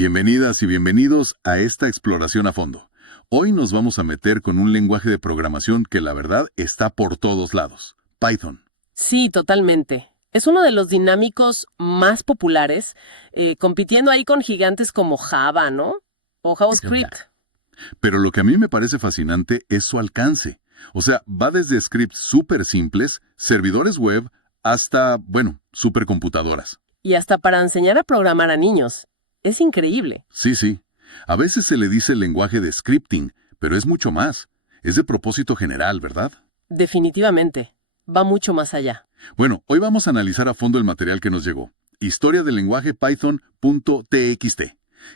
Bienvenidas y bienvenidos a esta exploración a fondo. Hoy nos vamos a meter con un lenguaje de programación que la verdad está por todos lados, Python. Sí, totalmente. Es uno de los dinámicos más populares, compitiendo ahí con gigantes como Java, ¿no? O JavaScript. Pero lo que a mí me parece fascinante es su alcance. O sea, va desde scripts súper simples, servidores web, hasta, bueno, supercomputadoras. Y hasta para enseñar a programar a niños. Es increíble. Sí. A veces se le dice el lenguaje de scripting, pero es mucho más. Es de propósito general, ¿verdad? Definitivamente. Va mucho más allá. Bueno, hoy vamos a analizar a fondo el material que nos llegó. Historia del lenguaje Python.txt.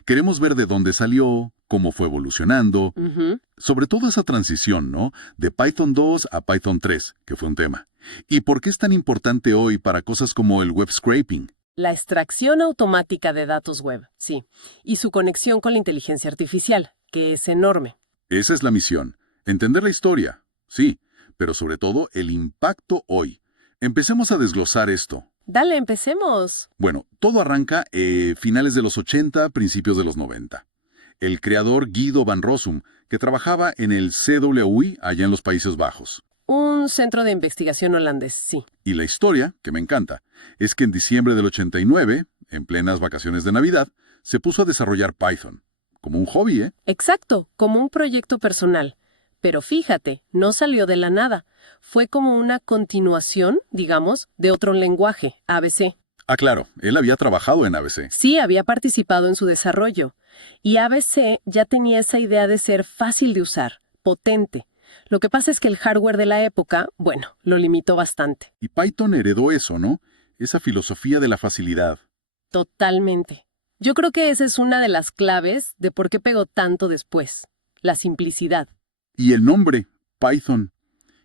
Queremos ver de dónde salió, cómo fue evolucionando, sobre todo esa transición, ¿no? De Python 2 a Python 3, que fue un tema. ¿Y por qué es tan importante hoy para cosas como el web scraping? La extracción automática de datos web, sí. Y su conexión con la inteligencia artificial, que es enorme. Esa es la misión. Entender la historia, sí, pero sobre todo el impacto hoy. Empecemos a desglosar esto. Dale, empecemos. Bueno, todo arranca finales de los 80, principios de los 90. El creador Guido van Rossum, que trabajaba en el CWI allá en los Países Bajos. Un centro de investigación holandés, sí. Y la historia, que me encanta, es que en diciembre del 89, en plenas vacaciones de Navidad, se puso a desarrollar Python. Como un hobby, ¿eh? Exacto, como un proyecto personal. Pero fíjate, no salió de la nada. Fue como una continuación, digamos, de otro lenguaje, ABC. Ah, claro, él había trabajado en ABC. Sí, había participado en su desarrollo. Y ABC ya tenía esa idea de ser fácil de usar, potente. Lo que pasa es que el hardware de la época, bueno, lo limitó bastante. Y Python heredó eso, ¿no? Esa filosofía de la facilidad. Totalmente. Yo creo que esa es una de las claves de por qué pegó tanto después. La simplicidad. Y el nombre, Python,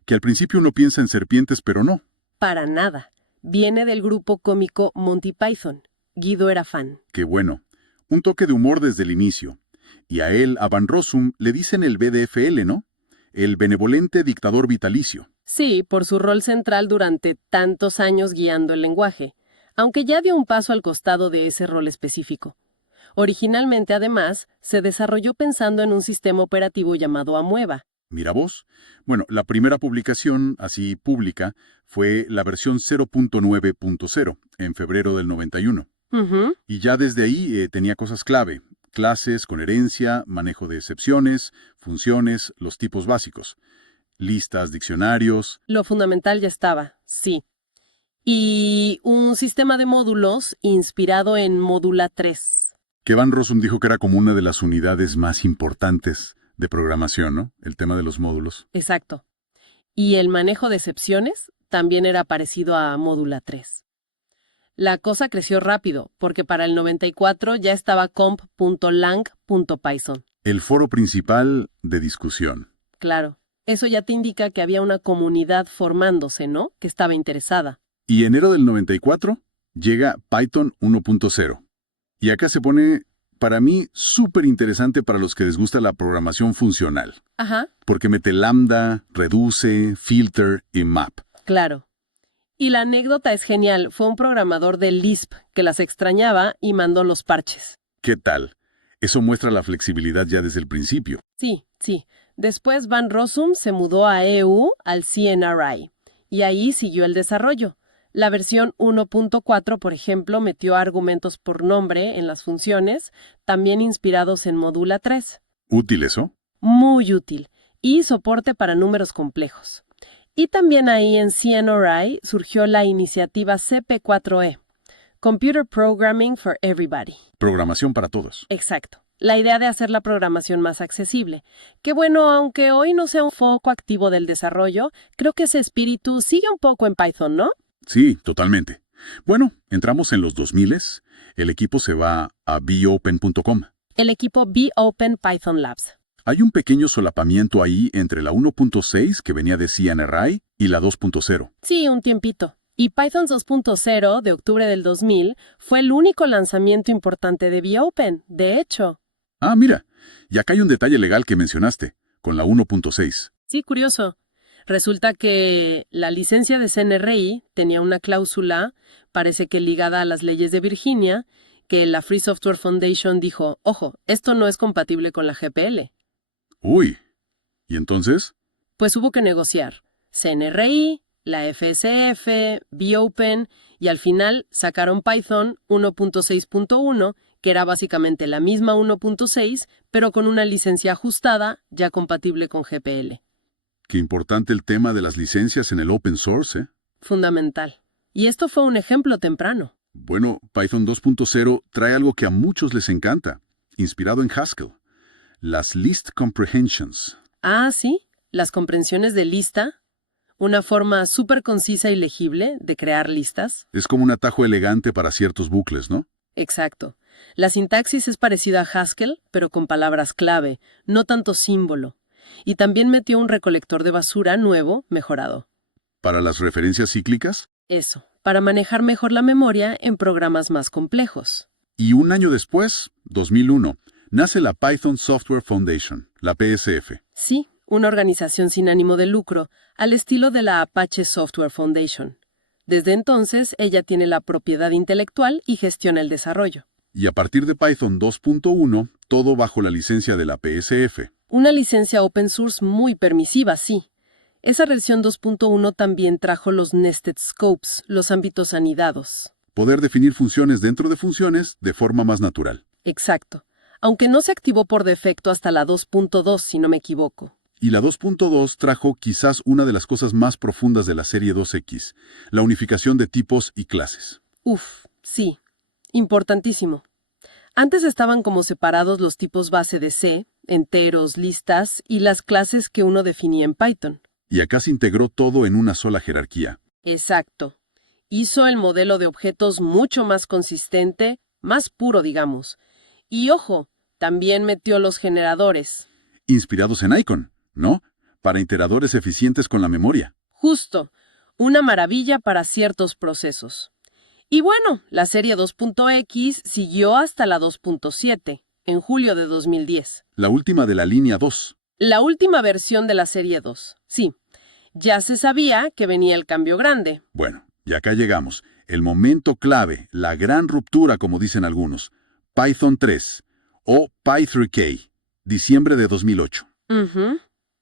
que al principio uno piensa en serpientes, pero no. Para nada. Viene del grupo cómico Monty Python. Guido era fan. Qué bueno. Un toque de humor desde el inicio. Y a él, a Van Rossum, le dicen el BDFL, ¿no? El benevolente dictador vitalicio. Sí, por su rol central durante tantos años guiando el lenguaje, aunque ya dio un paso al costado de ese rol específico. Originalmente, además, se desarrolló pensando en un sistema operativo llamado Amoeba. Mira vos. Bueno, la primera publicación, así pública, fue la versión 0.9.0, en febrero del 91. Y ya desde ahí tenía cosas clave. Clases con herencia, manejo de excepciones, funciones, los tipos básicos. Listas, diccionarios. Lo fundamental ya estaba, sí. Y un sistema de módulos inspirado en Modula 3. Que Van Rossum dijo que era como una de las unidades más importantes de programación, ¿no? El tema de los módulos. Exacto. Y el manejo de excepciones también era parecido a Modula 3. La cosa creció rápido, porque para el 94 ya estaba comp.lang.python. El foro principal de discusión. Claro, eso ya te indica que había una comunidad formándose, ¿no? Que estaba interesada. Y enero del 94 llega Python 1.0. Y acá se pone, para mí, súper interesante para los que les gusta la programación funcional. Ajá. Porque mete lambda, reduce, filter y map. Claro. Y la anécdota es genial. Fue un programador de Lisp que las extrañaba y mandó los parches. ¿Qué tal? Eso muestra la flexibilidad ya desde el principio. Sí. Después Van Rossum se mudó a EU al CNRI. Y ahí siguió el desarrollo. La versión 1.4, por ejemplo, metió argumentos por nombre en las funciones, también inspirados en Modula 3. ¿Útil eso? Muy útil. Y soporte para números complejos. Y también ahí en CNRI surgió la iniciativa CP4E, Computer Programming for Everybody. Programación para todos. Exacto. La idea de hacer la programación más accesible. Que bueno, aunque hoy no sea un foco activo del desarrollo, creo que ese espíritu sigue un poco en Python, ¿no? Sí, totalmente. Bueno, entramos en los 2000. El equipo se va a beopen.com. El equipo BeOpen Python Labs. Hay un pequeño solapamiento ahí entre la 1.6, que venía de CNRI, y la 2.0. Sí, un tiempito. Y Python 2.0, de octubre del 2000, fue el único lanzamiento importante de BeOpen, de hecho. Ah, mira, y acá hay un detalle legal que mencionaste, con la 1.6. Sí, curioso. Resulta que la licencia de CNRI tenía una cláusula, parece que ligada a las leyes de Virginia, que la Free Software Foundation dijo, ojo, esto no es compatible con la GPL. Uy, ¿y entonces? Pues hubo que negociar. CNRI, la FSF, BOpen, y al final sacaron Python 1.6.1, que era básicamente la misma 1.6, pero con una licencia ajustada, ya compatible con GPL. Qué importante el tema de las licencias en el open source, ¿eh? Fundamental. Y esto fue un ejemplo temprano. Bueno, Python 2.0 trae algo que a muchos les encanta, inspirado en Haskell. Las list comprehensions. Ah, sí, las comprensiones de lista, una forma súper concisa y legible de crear listas. Es como un atajo elegante para ciertos bucles, ¿no? Exacto. La sintaxis es parecida a Haskell, pero con palabras clave, no tanto símbolo. Y también metió un recolector de basura nuevo, mejorado. ¿Para las referencias cíclicas? Eso, para manejar mejor la memoria en programas más complejos. Y un año después, 2001, nace la Python Software Foundation, la PSF. Sí, una organización sin ánimo de lucro, al estilo de la Apache Software Foundation. Desde entonces, ella tiene la propiedad intelectual y gestiona el desarrollo. Y a partir de Python 2.1, todo bajo la licencia de la PSF. Una licencia open source muy permisiva, sí. Esa versión 2.1 también trajo los nested scopes, los ámbitos anidados. Poder definir funciones dentro de funciones de forma más natural. Exacto. Aunque no se activó por defecto hasta la 2.2, si no me equivoco. Y la 2.2 trajo quizás una de las cosas más profundas de la serie 2X, la unificación de tipos y clases. Uf, sí. Importantísimo. Antes estaban como separados los tipos base de C, enteros, listas y las clases que uno definía en Python. Y acá se integró todo en una sola jerarquía. Exacto. Hizo el modelo de objetos mucho más consistente, más puro, digamos. Y ojo, también metió los generadores. Inspirados en Icon, ¿no? Para iteradores eficientes con la memoria. Justo. Una maravilla para ciertos procesos. Y bueno, la serie 2.x siguió hasta la 2.7, en julio de 2010. La última de la línea 2. La última versión de la serie 2, sí. Ya se sabía que venía el cambio grande. Bueno, y acá llegamos. El momento clave, la gran ruptura, como dicen algunos. Python 3, o Py3K, diciembre de 2008.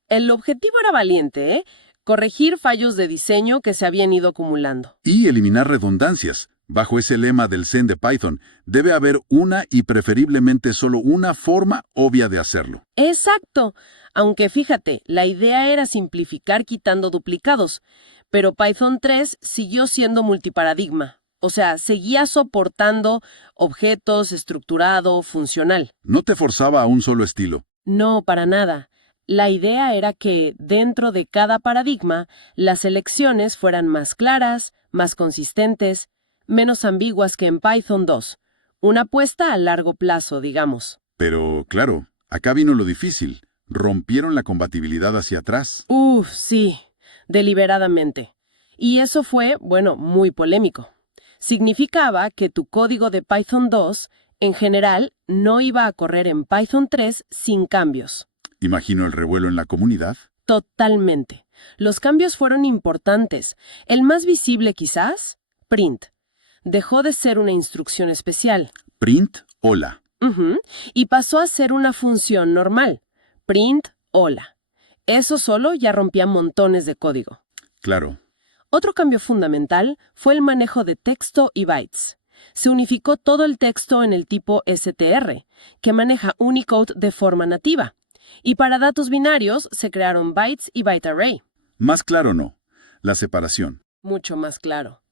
El objetivo era valiente, ¿eh? Corregir fallos de diseño que se habían ido acumulando. Y eliminar redundancias. Bajo ese lema del Zen de Python, debe haber una y preferiblemente solo una forma obvia de hacerlo. Exacto. Aunque fíjate, la idea era simplificar quitando duplicados, pero Python 3 siguió siendo multiparadigma. O sea, seguía soportando objetos, estructurado, funcional. No te forzaba a un solo estilo. No, para nada. La idea era que, dentro de cada paradigma, las elecciones fueran más claras, más consistentes, menos ambiguas que en Python 2. Una apuesta a largo plazo, digamos. Pero, claro, acá vino lo difícil. Rompieron la compatibilidad hacia atrás. Sí, deliberadamente. Y eso fue, bueno, muy polémico. Significaba que tu código de Python 2, en general, no iba a correr en Python 3 sin cambios. Imagino el revuelo en la comunidad. Totalmente. Los cambios fueron importantes. El más visible, quizás, print. Dejó de ser una instrucción especial. Print, hola. Y pasó a ser una función normal. Print, hola. Eso solo ya rompía montones de código. Claro. Otro cambio fundamental fue el manejo de texto y bytes. Se unificó todo el texto en el tipo str, que maneja Unicode de forma nativa. Y para datos binarios se crearon bytes y byte array. Más claro no. La separación. Mucho más claro.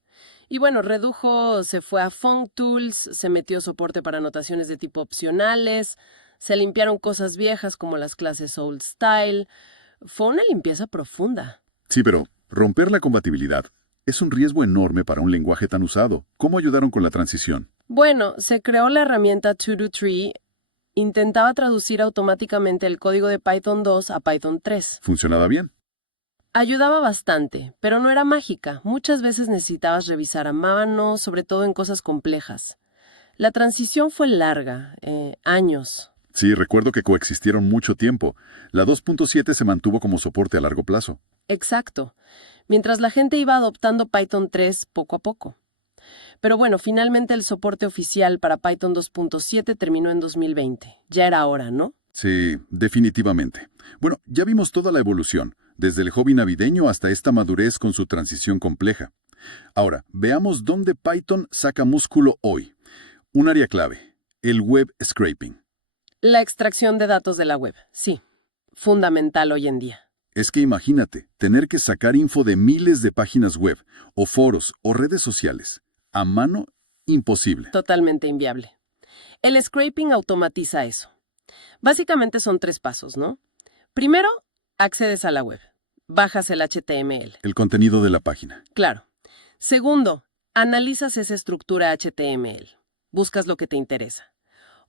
Y bueno, Redujo se fue a FuncTools, se metió soporte para notaciones de tipo opcionales, se limpiaron cosas viejas como las clases Old Style. Fue una limpieza profunda. Sí, pero romper la compatibilidad es un riesgo enorme para un lenguaje tan usado. ¿Cómo ayudaron con la transición? Bueno, se creó la herramienta To-Do-Tree. Intentaba traducir automáticamente el código de Python 2 a Python 3. ¿Funcionaba bien? Ayudaba bastante, pero no era mágica. Muchas veces necesitabas revisar a mano, sobre todo en cosas complejas. La transición fue larga, años. Sí, recuerdo que coexistieron mucho tiempo. La 2.7 se mantuvo como soporte a largo plazo. Exacto. Mientras la gente iba adoptando Python 3 poco a poco. Pero bueno, finalmente el soporte oficial para Python 2.7 terminó en 2020. Ya era hora, ¿no? Sí, definitivamente. Bueno, ya vimos toda la evolución, desde el hobby navideño hasta esta madurez con su transición compleja. Ahora, veamos dónde Python saca músculo hoy. Un área clave, el web scraping. La extracción de datos de la web, sí. Fundamental hoy en día. Es que imagínate, tener que sacar info de miles de páginas web, o foros, o redes sociales. A mano, imposible. Totalmente inviable. El scraping automatiza eso. Básicamente son 3 pasos, ¿no? Primero, accedes a la web. Bajas el HTML. El contenido de la página. Claro. Segundo, analizas esa estructura HTML. Buscas lo que te interesa.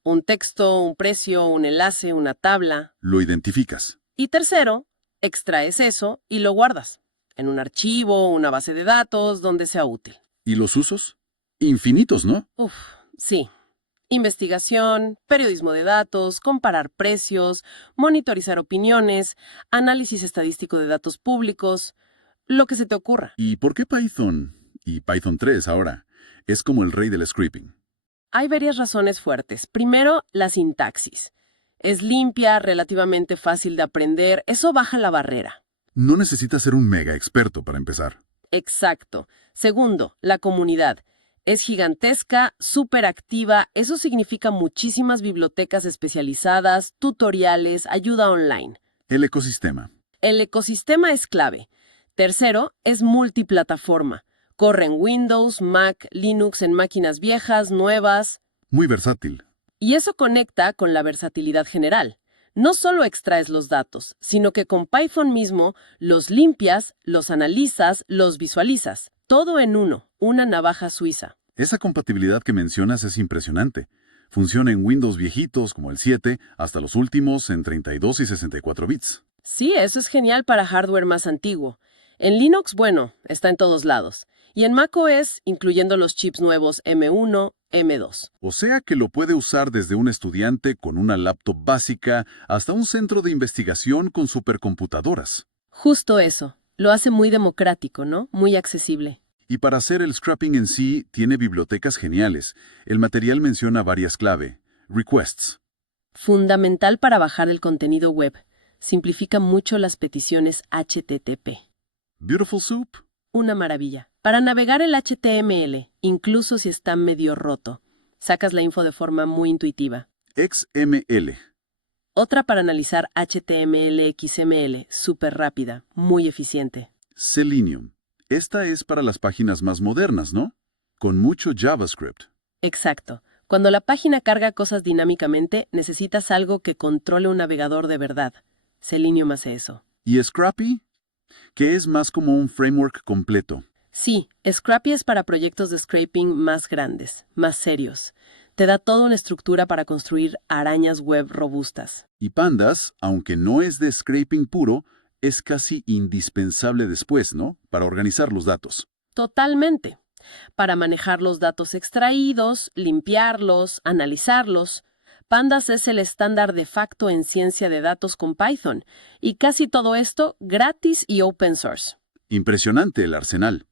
Un texto, un precio, un enlace, una tabla. Lo identificas. Y tercero, extraes eso y lo guardas. En un archivo, una base de datos, donde sea útil. ¿Y los usos? Infinitos, ¿no? Uf, sí. Investigación, periodismo de datos, comparar precios, monitorizar opiniones, análisis estadístico de datos públicos, lo que se te ocurra. ¿Y por qué Python? Y Python 3 ahora. Es como el rey del scraping. Hay varias razones fuertes. Primero, la sintaxis. Es limpia, relativamente fácil de aprender, eso baja la barrera. No necesitas ser un mega experto para empezar. Exacto. Segundo, la comunidad. Es gigantesca, súper activa, eso significa muchísimas bibliotecas especializadas, tutoriales, ayuda online. El ecosistema. El ecosistema es clave. Tercero, es multiplataforma. Corre en Windows, Mac, Linux, en máquinas viejas, nuevas. Muy versátil. Y eso conecta con la versatilidad general. No solo extraes los datos, sino que con Python mismo los limpias, los analizas, los visualizas. Todo en uno, una navaja suiza. Esa compatibilidad que mencionas es impresionante. Funciona en Windows viejitos como el 7, hasta los últimos en 32 y 64 bits. Sí, eso es genial para hardware más antiguo. En Linux, bueno, está en todos lados. Y en macOS, incluyendo los chips nuevos M1, M2. O sea que lo puede usar desde un estudiante con una laptop básica hasta un centro de investigación con supercomputadoras. Justo eso. Lo hace muy democrático, ¿no? Muy accesible. Y para hacer el scrapping en sí, tiene bibliotecas geniales. El material menciona varias clave. Requests. Fundamental para bajar el contenido web. Simplifica mucho las peticiones HTTP. Beautiful Soup. Una maravilla. Para navegar el HTML, incluso si está medio roto, sacas la info de forma muy intuitiva. XML. Otra para analizar HTML, XML, súper rápida, muy eficiente. Selenium. Esta es para las páginas más modernas, ¿no? Con mucho JavaScript. Exacto. Cuando la página carga cosas dinámicamente, necesitas algo que controle un navegador de verdad. Selenium hace eso. ¿Y Scrappy? Que es más como un framework completo. Sí, Scrappy es para proyectos de scraping más grandes, más serios. Te da toda una estructura para construir arañas web robustas. Y Pandas, aunque no es de scraping puro, es casi indispensable después, ¿no? Para organizar los datos. Totalmente. Para manejar los datos extraídos, limpiarlos, analizarlos. Pandas es el estándar de facto en ciencia de datos con Python. Y casi todo esto gratis y open source. Impresionante el arsenal.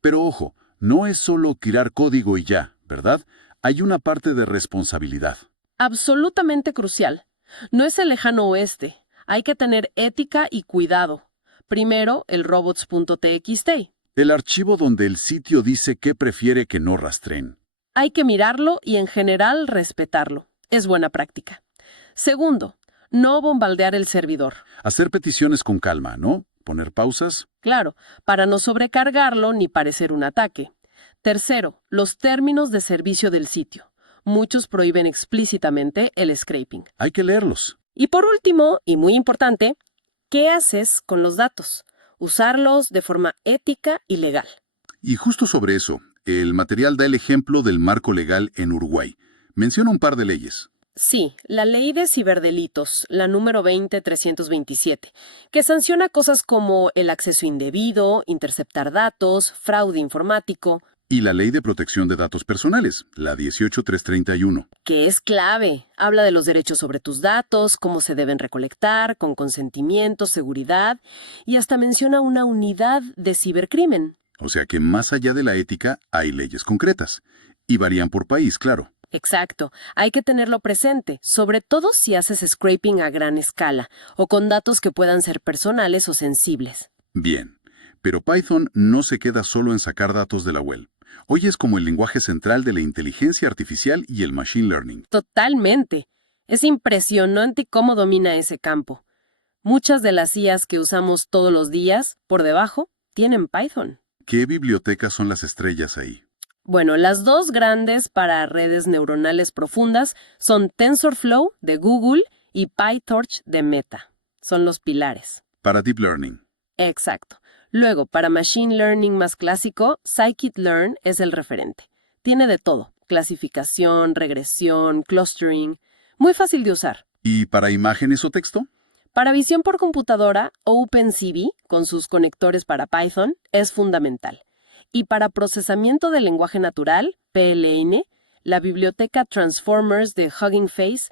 Pero ojo, no es solo tirar código y ya, ¿verdad? Hay una parte de responsabilidad. Absolutamente crucial. No es el lejano oeste. Hay que tener ética y cuidado. Primero, el robots.txt. El archivo donde el sitio dice qué prefiere que no rastreen. Hay que mirarlo y en general respetarlo. Es buena práctica. Segundo, no bombardear el servidor. Hacer peticiones con calma, ¿no? Poner pausas. Claro, para no sobrecargarlo ni parecer un ataque. Tercero, los términos de servicio del sitio. Muchos prohíben explícitamente el scraping. Hay que leerlos. Y por último, y muy importante, ¿qué haces con los datos? Usarlos de forma ética y legal. Y justo sobre eso, el material da el ejemplo del marco legal en Uruguay. Menciona un par de leyes. Sí, la ley de ciberdelitos, la número 20327, que sanciona cosas como el acceso indebido, interceptar datos, fraude informático. Y la Ley de Protección de Datos Personales, la 18331. Que es clave. Habla de los derechos sobre tus datos, cómo se deben recolectar, con consentimiento, seguridad, y hasta menciona una unidad de cibercrimen. O sea que más allá de la ética hay leyes concretas. Y varían por país, claro. Exacto. Hay que tenerlo presente, sobre todo si haces scraping a gran escala o con datos que puedan ser personales o sensibles. Bien. Pero Python no se queda solo en sacar datos de la web. Hoy es como el lenguaje central de la inteligencia artificial y el machine learning. Totalmente. Es impresionante cómo domina ese campo. Muchas de las IAs que usamos todos los días, por debajo, tienen Python. ¿Qué bibliotecas son las estrellas ahí? Bueno, las dos grandes para redes neuronales profundas son TensorFlow de Google y PyTorch de Meta. Son los pilares. Para Deep Learning. Exacto. Luego, para Machine Learning más clásico, Scikit-learn es el referente. Tiene de todo: clasificación, regresión, clustering. Muy fácil de usar. ¿Y para imágenes o texto? Para visión por computadora, OpenCV, con sus conectores para Python, es fundamental. Y para procesamiento del lenguaje natural, PLN, la biblioteca Transformers de Hugging Face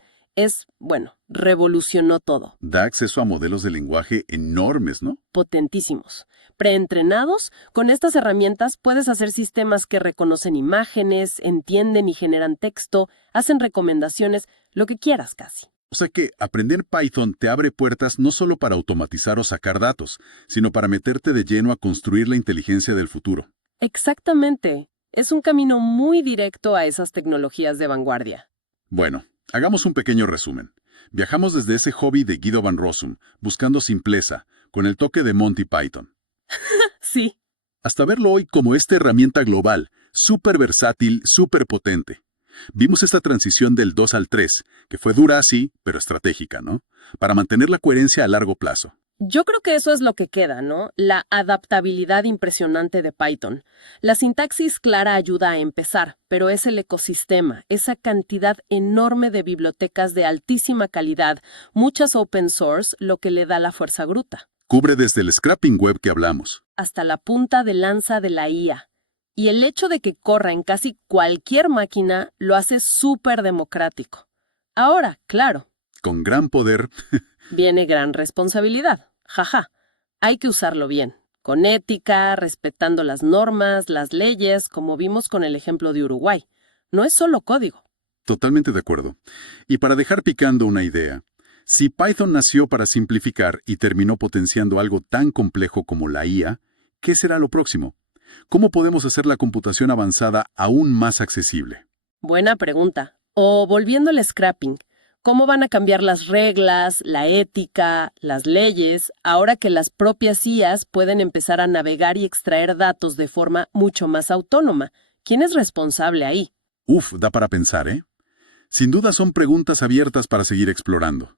revolucionó todo. Da acceso a modelos de lenguaje enormes, ¿no? Potentísimos. Preentrenados, con estas herramientas puedes hacer sistemas que reconocen imágenes, entienden y generan texto, hacen recomendaciones, lo que quieras casi. O sea que aprender Python te abre puertas no solo para automatizar o sacar datos, sino para meterte de lleno a construir la inteligencia del futuro. Exactamente. Es un camino muy directo a esas tecnologías de vanguardia. Bueno, hagamos un pequeño resumen. Viajamos desde ese hobby de Guido van Rossum, buscando simpleza, con el toque de Monty Python, Sí. hasta verlo hoy como esta herramienta global, súper versátil, súper potente. Vimos esta transición del 2 al 3, que fue dura sí, pero estratégica, ¿no? Para mantener la coherencia a largo plazo. Yo creo que eso es lo que queda, ¿no? La adaptabilidad impresionante de Python. La sintaxis clara ayuda a empezar, pero es el ecosistema, esa cantidad enorme de bibliotecas de altísima calidad, muchas open source, lo que le da la fuerza bruta. Cubre desde el scrapping web que hablamos. Hasta la punta de lanza de la IA. Y el hecho de que corra en casi cualquier máquina lo hace súper democrático. Ahora, claro, Con gran poder, viene gran responsabilidad. Jaja. Hay que usarlo bien, con ética, respetando las normas, las leyes, como vimos con el ejemplo de Uruguay. No es solo código. totalmente de acuerdo. Y para dejar picando una idea, si Python nació para simplificar y terminó potenciando algo tan complejo como la IA, ¿qué será lo próximo? ¿Cómo podemos hacer la computación avanzada aún más accesible? Buena pregunta. O volviendo al scrapping, ¿cómo van a cambiar las reglas, la ética, las leyes, ahora que las propias IAs pueden empezar a navegar y extraer datos de forma mucho más autónoma? ¿Quién es responsable ahí? Uf, da para pensar, ¿eh? Sin duda son preguntas abiertas para seguir explorando.